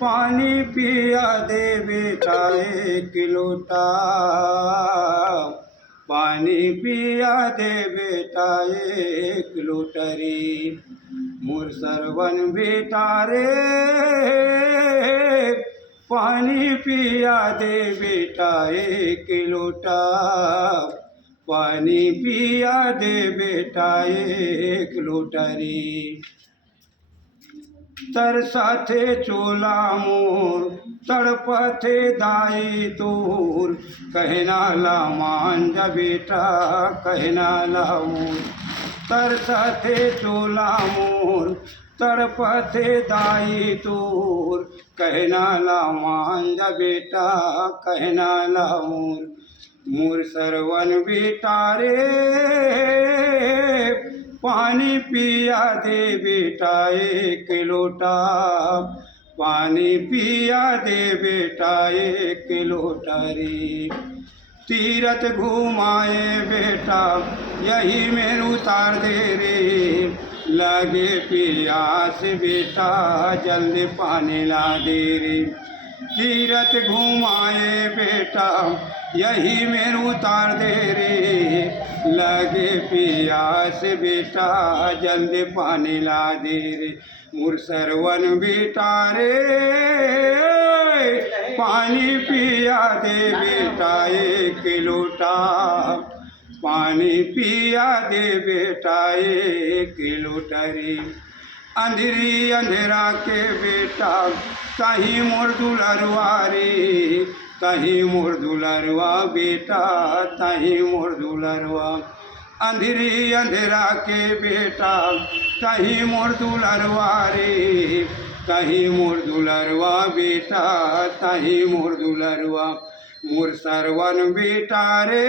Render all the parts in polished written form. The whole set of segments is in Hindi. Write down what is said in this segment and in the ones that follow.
पानी पिया दे बेटा एक लोटा, पानी पिया दे बेटा एक लोटरी। मोर सरवन बेटा रे, पानी पिया दे बेटा एक लोटा, पानी पिया दे बेटा एक लोटरी। तरसाथे चोला मोर तड़पथे दाई तोर, कहना ला मांझा बेटा कहना लाऊं। तरसाथे चोला मोर तड़पथे दाई तोर, कहना ला मांझा बेटा कहना लाऊं। मोर सरवन बेटा रे, पानी पिया दे बेटा एक लोटा, पानी पिया दे बेटा एक लोटा रे। तीरथ घुमाए बेटा यही में उतार दे रे, लगे प्यास बेटा जल्दी पानी ला दे रे। तीरथ घुमाए बेटा यही में उतार दे रे, लगे प्यास बेटा जल्दी पानी ला दे रे। मोर सरवन बेटा रे, पानी पिया दे बेटा एक लोटा, पानी पिया दे बेटा एक लोटा रे। अंधेरी अंधेरा के बेटा कहीं मोर दुलरवा रे, कहीं मोर दुलरवा बेटा कहीं मोर दुलरवा। अंधेरी अंधेरा के बेटा कहीं मोर दुलरवा रे, कहीं मोर दुलरवा बेटा कहीं मोर दुलरवा। मोर सरवन बेटा रे,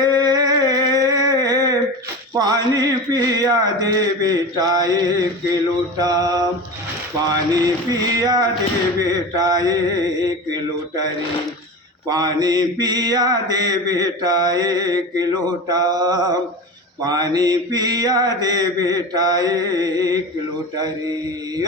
पानी पिया दे बेटा एक लोटा, पानी पिया दे बेटा एक लोटा रे। पानी पिया दे बेटा एक लोटा, पानी पिया दे बेटा एक लोटा रे।